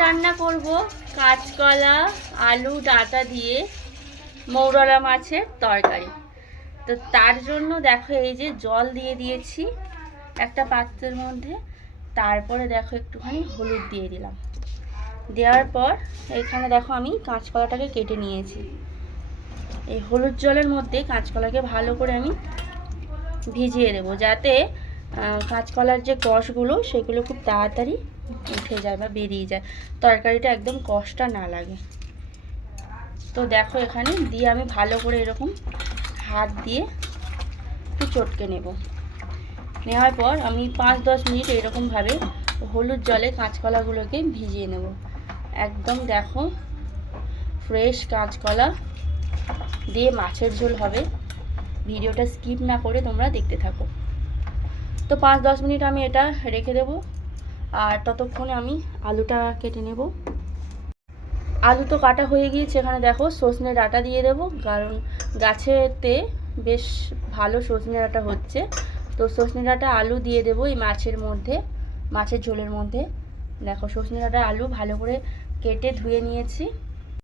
রান্না করব কাঁচকলা আলু ডাঁটা দিয়ে মৌরলা মাছের তরকারি। তো তার জন্য দেখো এই যে জল দিয়ে দিয়েছি একটা পাত্রের মধ্যে, তারপরে দেখো একটুখানি হলুদ দিয়ে দিলাম। দেওয়ার পর এখানে দেখো আমি কাঁচকলাটাকে কেটে নিয়েছি। এই হলুদ জলের মধ্যে কাঁচকলাকে ভালো করে আমি ভিজিয়ে দেবো, যাতে কাঁচকলার যে কষগুলো সেগুলো খুব তাড়াতাড়ি উঠে যায় বা বেরিয়ে যায়, তরকারিটা একদম কষটা না লাগে। তো দেখো এখানে দিয়ে আমি ভালো করে এরকম হাত দিয়ে একটু চটকে নেব। নেওয়ার পর আমি 5-10 মিনিট এরকমভাবে হলুদ জলে কাঁচকলাগুলোকে ভিজিয়ে নেব। একদম দেখো ফ্রেশ কাঁচকলা দিয়ে মাছের ঝোল হবে। ভিডিওটা স্কিপ না করে তোমরা দেখতে থাকো। তো 5-10 মিনিট আমি এটা রেখে দেব, আর ততক্ষণে আমি আলুটা কেটে নেব। আলু তো কাটা হয়ে গিয়েছে, এখানে দেখো সজনে ডাঁটা দিয়ে দেবো, কারণ গাছেতে বেশ ভালো সজনে ডাঁটা হচ্ছে। তো সজনে ডাঁটা আলু দিয়ে দেবো এই মাছের মধ্যে, মাছের ঝোলের মধ্যে। দেখো সজনে ডাঁটা আলু ভালো করে কেটে ধুয়ে নিয়েছি।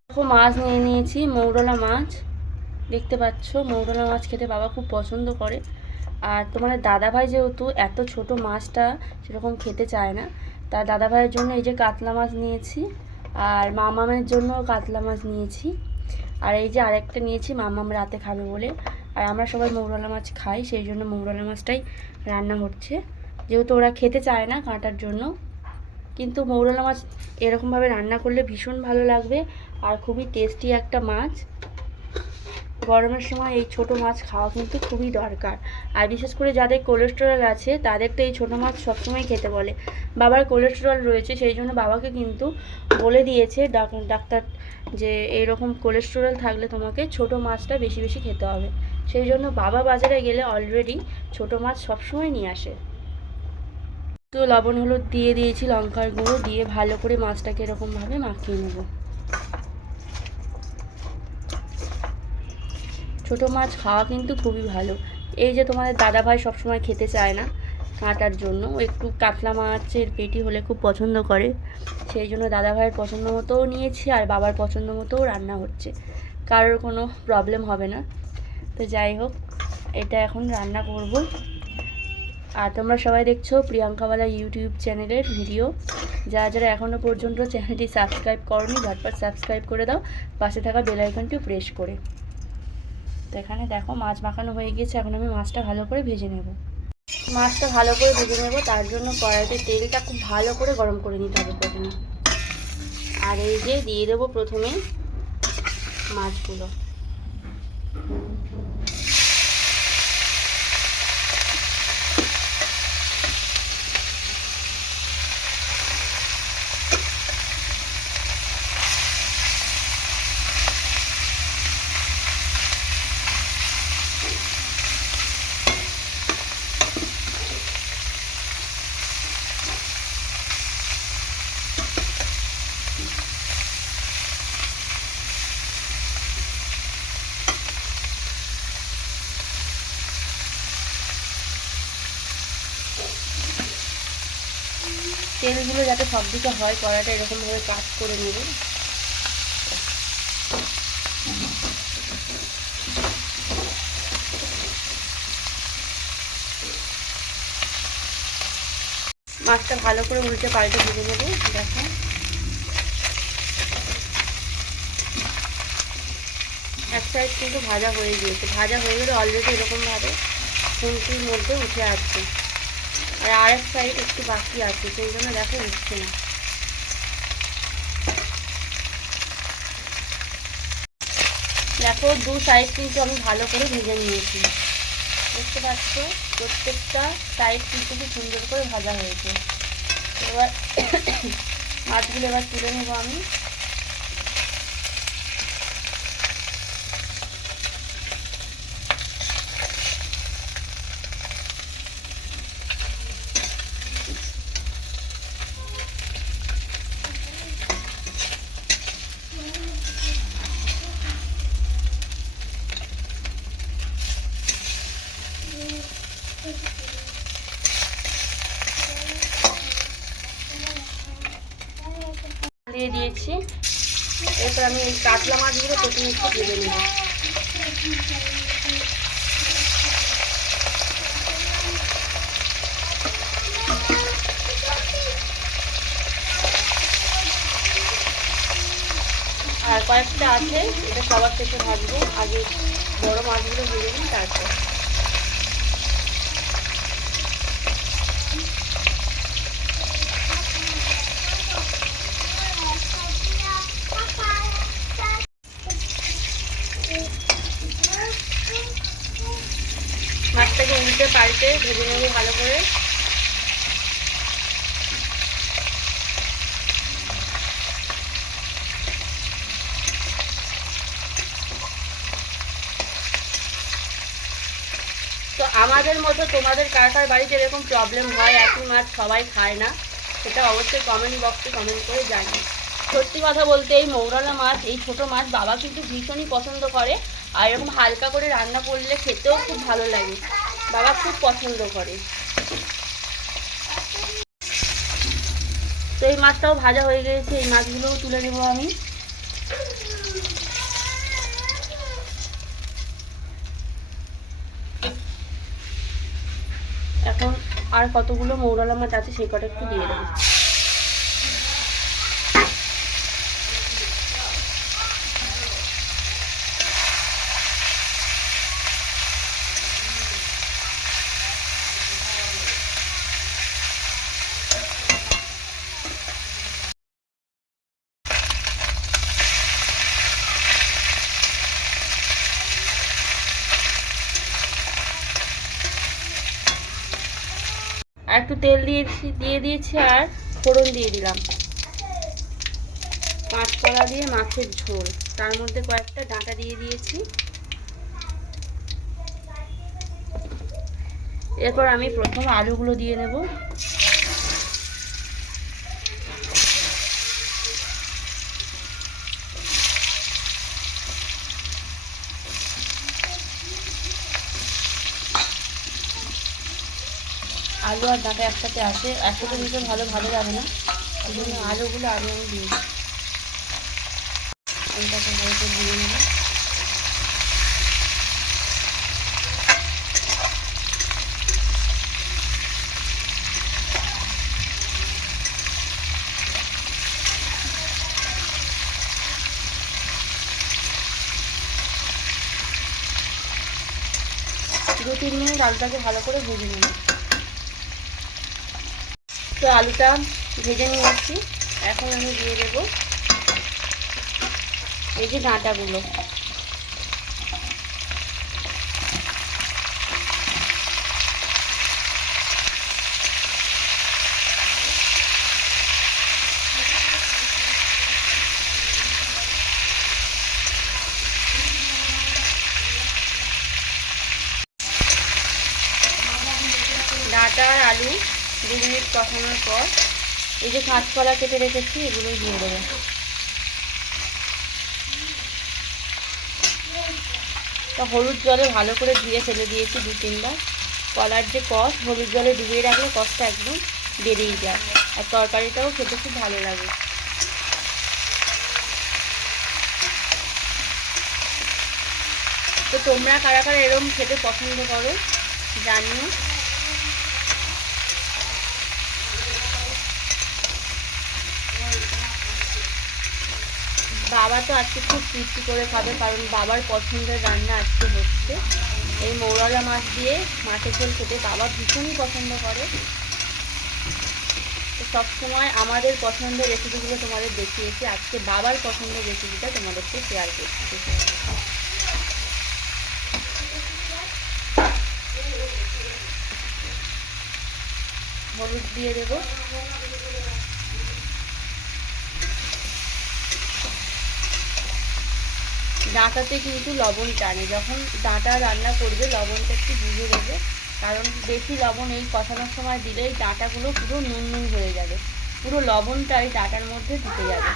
দেখো মাছ নিয়ে নিয়েছি, মৌরলা মাছ। দেখতে পাচ্ছ মৌরলা মাছ খেতে বাবা খুব পছন্দ করে। আর তোমাদের দাদাভাই যেহেতু এত ছোট মাছটা সেরকম খেতে চায় না, তার দাদাভাইয়ের জন্য এই যে কাতলা মাছ নিয়েছি, আর মামামের জন্য কাতলা মাছ নিয়েছি, আর এই যে আরেকটা নিয়েছি মামাম রাতে খাবে বলে। আর আমরা সবাই মৌরলা মাছ খাই, সেই জন্য মৌরলা মাছটাই রান্না হচ্ছে, যেহেতু ওরা খেতে চায় না কাঁটার জন্য। কিন্তু মৌরলা মাছ এরকমভাবে রান্না করলে ভীষণ ভালো লাগবে, আর খুবই টেস্টি একটা মাছ। গরমের সময় এই ছোট মাছ খাওয়া কিন্তু খুবই দরকার। আর বিশেষ করে যাদের কোলেস্টেরল আছে তাদের তো এই ছোটো মাছ সবসময় খেতে বলে। বাবার কোলেস্টেরল রয়েছে, সেই জন্য বাবাকে কিন্তু বলে দিয়েছে ডাক্তার যে এরকম কোলেস্টেরল থাকলে তোমাকে ছোট মাছটা বেশি বেশি খেতে হবে। সেই জন্য বাবা বাজারে গেলে অলরেডি ছোট মাছ সবসময় নিয়ে আসে। তো লবণ হলুদ দিয়ে দিয়েছি, লঙ্কার গুঁড়ো দিয়ে ভালো করে মাছটাকে এরকমভাবে মাখিয়ে নেব। ছোটো মাছ খাওয়া কিন্তু খুবই ভালো। এই যে তোমাদের দাদাভাই সবসময় খেতে চায় না কাঁটার জন্য, একটু কাতলা মাছের পেটি হলে খুব পছন্দ করে, সেই জন্য দাদাভাইয়ের পছন্দ মতোও নিয়েছি, আর বাবার পছন্দ মতোও রান্না হচ্ছে, কারোর কোনো প্রবলেম হবে না। তো যাই হোক, এটা এখন রান্না করব। আর তোমরা সবাই দেখছো প্রিয়াঙ্কাওয়ালা ইউটিউব চ্যানেলের ভিডিও। যারা যারা এখনও পর্যন্ত চ্যানেলটি সাবস্ক্রাইব করোনি ঝটপট সাবস্ক্রাইব করে দাও, পাশে থাকা বেল আইকনটি প্রেস করে। তো এখানে দেখো মাছ মাখানো হয়ে গেছে, এখন আমি মাছটা ভালো করে ভেজে নেব। মাছটা ভালো করে ভেজে নেব, তার জন্য কড়াইতে তেলটা খুব ভালো করে গরম করে নিতে হবে প্রথমে। আর এই যে দিয়ে দেবো প্রথমে মাছগুলো। তেলগুলো যাতে সব দিকে হয়, কড়াইটা এরকমভাবে কাট করে নেব। মাছটা ভালো করে উল্টে পাল্টে ভেজে নেব। দেখো এক সাইড কিন্তু ভাজা হয়ে গিয়েছে, ভাজা হয়ে গেলে অলরেডি এরকমভাবে খুন্তির মধ্যে উঠে আসছে, আর আরেক সাইড একটু বাকি আছে, সেই জন্য দেখো উঠছে না। দেখো দু সাইড কিন্তু আমি ভালো করে ভেজে নিয়েছি, দেখতে পাচ্ছ প্রত্যেকটা সাইড কিন্তু খুব সুন্দর করে ভাজা হয়েছে। এবার মাছগুলো এবার তুলে নেবো আমি। দিয়ে দিয়েছি। এরপর আমি এই কাতলা মাছগুলো প্রথমে একটু ভেজে নেব। আর কয়েকটা আছে, এটা সবার শেষে ভাজবো। আগে বড় মাছগুলো ভেজে নিই তারপর। মাছটাকে উল্টে পাল্টে ভেজে নেবো ভালো করে। তো আমাদের মতো তোমাদের কার কার বাড়িতে এরকম প্রবলেম হয়, একই মাছ সবাই খায় না, সেটা অবশ্যই কমেন্ট বক্সে কমেন্ট করে জানি। সত্যি কথা বলতে এই মৌরলা মাছ, এই ছোট মাছ বাবা কিন্তু ভীষণই পছন্দ করে। আর এরকম হালকা করে রান্না করলে খেতেও খুব ভালো লাগে, বাবা খুব পছন্দ করে। তো এই মাছটাও ভাজা হয়ে গেছে, এই মাছগুলোও তুলে নেবো আমি। এখন আর কতগুলো মৌরলা মাছ আছে সেই কটা একটু দিয়ে দেবো। আর একটু তেল দিয়ে দিয়েছি আর ফোড়ন দিয়ে দিলাম। কাঁচকলা দিয়ে মাছের ঝোল, তার মধ্যে কয়েকটা ডাঁটা দিয়ে দিয়েছি। এরপর আমি প্রথম আলুগুলো দিয়ে নেব। আলু আর ডাঁটা একসাথে একসাথে দিতে ভালো যাবে না, ওই জন্য আলুগুলো আগে আমি দিয়ে দিই। আলুটাকে ভালো করে দিয়ে নেব। দু 3 মিনিট আলুটাকে ভালো করে ভেজে নেব। তো আলুটা ভেজে নিয়েছি, এখন আমি দিয়ে দেব এই যে ডাঁটাগুলো। ডাঁটা আর আলু 2 মিনিট কষানোর পর এই যে কাঁচকলা কেটে রেখেছি এগুলোই দিয়ে দেবো। তো হলুদ জলে ভালো করে ধুয়ে ফেলে দিয়েছি 2-3 বার। কলার যে কষ, হলুদ জলে ডুবিয়ে রাখলে কষটা একদম বেরিয়ে যায়, আর তরকারিটাও খেতে খুব ভালো লাগে। তো তোমরা কারা কারা এরকম খেতে পছন্দ করো জানিও। বাবা তো আজকে খুব তৃপ্তি করে খাবে, কারণ বাবার পছন্দের রান্না আজকে হচ্ছে। এই মৌরলা মাছ দিয়ে মাছের ঝোল খেতে বাবা ভীষণই পছন্দ করে। তো সবসময় আমাদের পছন্দের রেসিপিগুলো তোমাদের দেখিয়েছি, আজকে বাবার পছন্দের রেসিপিটা তোমাদেরকে শেয়ার করছি। হলুদ দিয়ে দেবো। ডাঁটাতে কিন্তু লবণ টানে, যখন ডাঁটা রান্না করবে লবণটা একটু বুঝে দেবে, কারণ বেশি লবণ এই কষানোর সময় দিলেই ডাঁটাগুলো পুরো নুন হয়ে যাবে, পুরো লবণটাই ডাঁটার মধ্যে ঢুকে যাবে,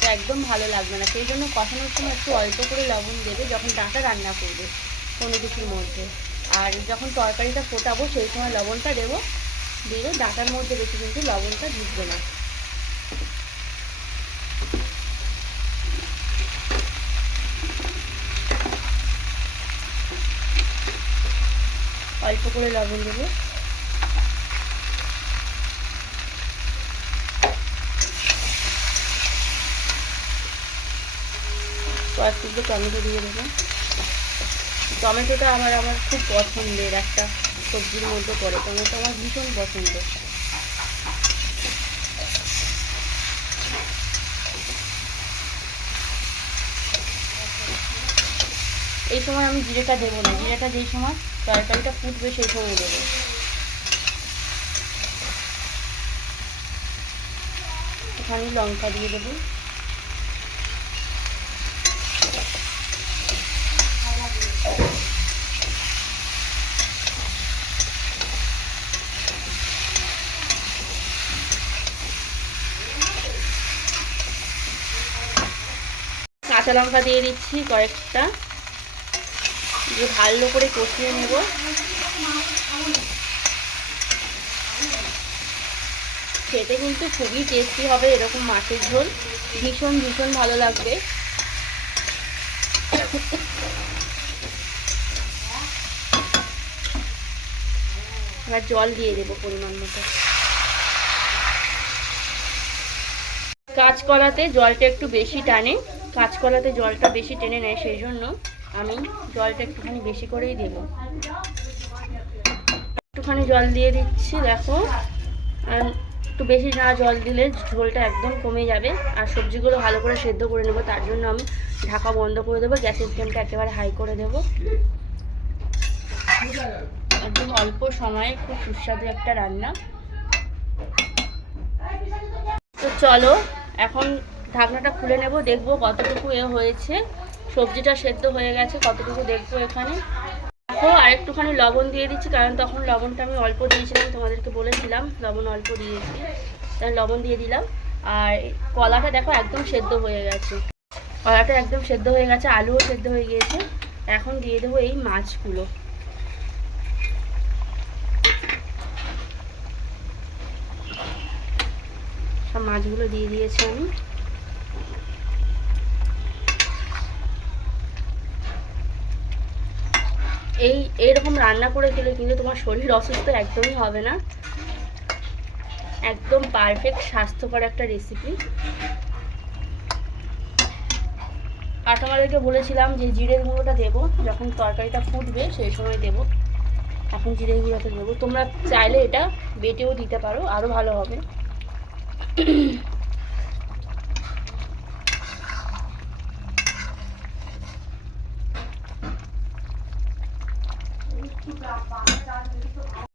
তো একদম ভালো লাগবে না। সেই জন্য কষানোর সময় একটু অল্প করে লবণ দেবে যখন ডাঁটা রান্না করবে কোনো কিছুর মধ্যে। আর যখন তরকারিটা ফোটাবো সেই সময় লবণটা দেবো, দিলে ডাঁটার মধ্যে বেশি কিন্তু লবণটা ঢুকবে না। অল্প করে লবণ দেবো। কয়েক টুকরো টমেটো দিয়ে দেবো। টমেটোটা আমার খুব পছন্দের একটা সবজির মধ্যে পড়ে, টমেটো আমার ভীষণ পছন্দ। এই সময় আমি জিরেটা দেবো না, জিরেটা যেই সময় তরকারিটা ফুটবে সেই সময় দেবো। এখানে লঙ্কা দিয়ে দেবো। কাঁচা লঙ্কা দিয়ে দিচ্ছি কয়েকটা, দিয়ে ভালো করে কষিয়ে নেব। খেতে কিন্তু খুবই টেস্টি হবে এরকম মাছের ঝোল, ভীষণ ভীষণ ভালো লাগবে। এবার জল দিয়ে দেবো পরিমাণ মতো। কাঁচকলাতে জলটা একটু বেশি টানে, কাঁচকলাতে জলটা বেশি টেনে নেয়, সেই জন্য আমি জলটা একটুখানি বেশি করেই দেবো। একটুখানি জল দিয়ে দিচ্ছি, দেখো। আর একটু বেশি না জল দিলে ঝোলটা একদম কমে যাবে। আর সবজিগুলো ভালো করে সেদ্ধ করে নেবো, তার জন্য আমি ঢাকা বন্ধ করে দেবো, গ্যাসের ফ্লেমটা একেবারে হাই করে দেবো। একদম অল্প সময়ে খুব সুস্বাদু একটা রান্না। তো চলো এখন ঢাকনাটা খুলে নেব, দেখবো কতটুকু হয়েছে। সবজিটা সেদ্ধ হয়ে গেছে, কতটুকু দেখবো এখানে। দেখো আরেকটুখানি লবণ দিয়ে দিচ্ছি, কারণ তখন লবণটা আমি অল্প দিয়েছিলাম, তোমাদেরকে বলেছিলাম লবণ অল্প দিয়েছি, তাই লবণ দিয়ে দিলাম। আর কলাটা দেখো একদম সেদ্ধ হয়ে গেছে, কলাটা একদম সেদ্ধ হয়ে গেছে, আলুও সেদ্ধ হয়ে গিয়েছে। এখন দিয়ে দেবো এই মাছগুলো। সব মাছগুলো দিয়ে দিয়েছি আমি। এইরকম রান্না করে খেলে কিন্তু তোমার শরীর অসুস্থ একদমই হবে না, একদম পারফেক্ট স্বাস্থ্যকর একটা রেসিপি। আর তোমাদেরকে বলেছিলাম যে জিরের গুঁড়োটা দেবো যখন তরকারিটা ফুটবে সেই সময় দেবো, এখন জিরের গুঁড়োটা দেবো। তোমরা চাইলে এটা বেটেও দিতে পারো, আরও ভালো হবে।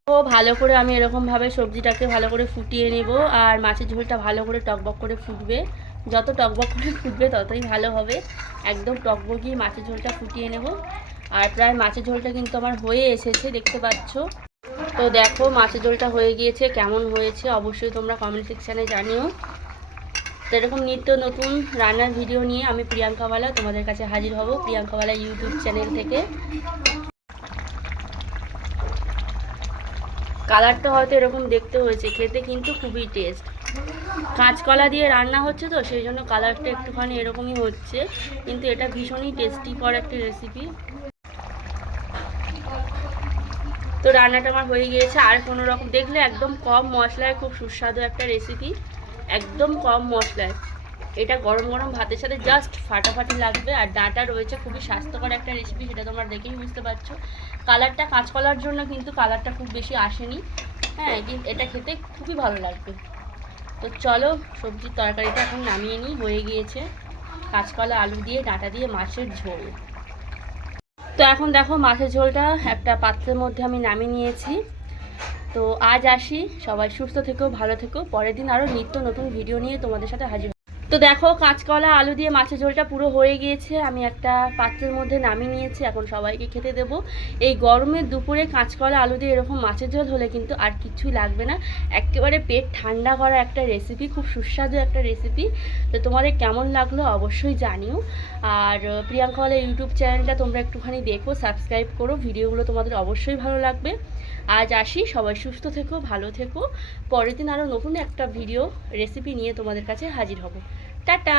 তো ভালো করে আমি এরকমভাবে সবজিটাকে ভালো করে ফুটিয়ে নেব। আর মাছের ঝোলটা ভালো করে টকবক করে ফুটবে, যত টকবক করে ফুটবে ততই ভালো হবে। একদম টকবকিয়ে মাছের ঝোলটা ফুটিয়ে নেব। আর প্রায় মাছের ঝোলটা কিন্তু আমার হয়ে এসেছে, দেখতে পাচ্ছ। তো দেখো মাছের ঝোলটা হয়ে গিয়েছে, কেমন হয়েছে অবশ্যই তোমরা কমেন্ট সেকশানে জানিও। তো এরকম নিত্য নতুন রান্নার ভিডিও নিয়ে আমি প্রিয়াঙ্কাওয়ালা তোমাদের কাছে হাজির হব, প্রিয়াঙ্কাওয়ালা ইউটিউব চ্যানেল থেকে। কালারটা হয়তো এরকম দেখতে হয়েছে, খেতে কিন্তু খুবই টেস্ট। কাঁচকলা দিয়ে রান্না হচ্ছে তো সেই জন্য কালারটা একটুখানি এরকমই হচ্ছে, কিন্তু এটা ভীষণই টেস্টি কর একটা রেসিপি। তো রান্নাটা আমার হয়ে গিয়েছে। আর কোনো রকম দেখলে একদম কম মশলায় খুব সুস্বাদু একটা রেসিপি, একদম কম মশলায়। এটা গরম গরম ভাতের সাথে জাস্ট ফাটাফাটি লাগবে। আর ডাঁটা রয়েছে, খুবই স্বাস্থ্যকর একটা রেসিপি, সেটা তোমরা দেখেই বুঝতে পারছো। কালারটা কাঁচকলার জন্য কিন্তু কালারটা খুব বেশি আসেনি, হ্যাঁ, কিন্তু এটা খেতে খুবই ভালো লাগবে। তো চলো সবজির তরকারিটা এখন নামিয়ে নিই, হয়ে গিয়েছে কাঁচকলা আলু দিয়ে ডাঁটা দিয়ে মাছের ঝোল। তো এখন দেখো মাছের ঝোলটা একটা পাত্রের মধ্যে আমি নামিয়ে নিয়েছি। তো আজ আসি, সবাই সুস্থ থেকো, ভালো থেকো। পরের দিন আরও নিত্য নতুন ভিডিও নিয়ে তোমাদের সাথে হাজির। তো দেখো কাঁচকলা আলু দিয়ে মাছের ঝোলটা পুরো হয়ে গিয়েছে, আমি একটা পাত্রের মধ্যে নামিয়ে নিয়েছি, এখন সবাইকে খেতে দেব। এই গরমের দুপুরে কাঁচকলা আলু দিয়ে এরকম মাছের ঝোল হলে কিন্তু আর কিছুই লাগবে না, একেবারে পেট ঠান্ডা করা একটা রেসিপি, খুব সুস্বাদু একটা রেসিপি। তো তোমাদের কেমন লাগলো অবশ্যই জানিও। আর প্রিয়াঙ্কাওয়ালা ইউটিউব চ্যানেলটা তোমরা একটুখানি দেখো, সাবস্ক্রাইব করো, ভিডিওগুলো তোমাদের অবশ্যই ভালো লাগবে। আজ আসি, সবাই সুস্থ থেকো, ভালো থেকো। পরের দিন আরও নতুন একটা ভিডিও রেসিপি নিয়ে তোমাদের কাছে হাজির হব। টাটা।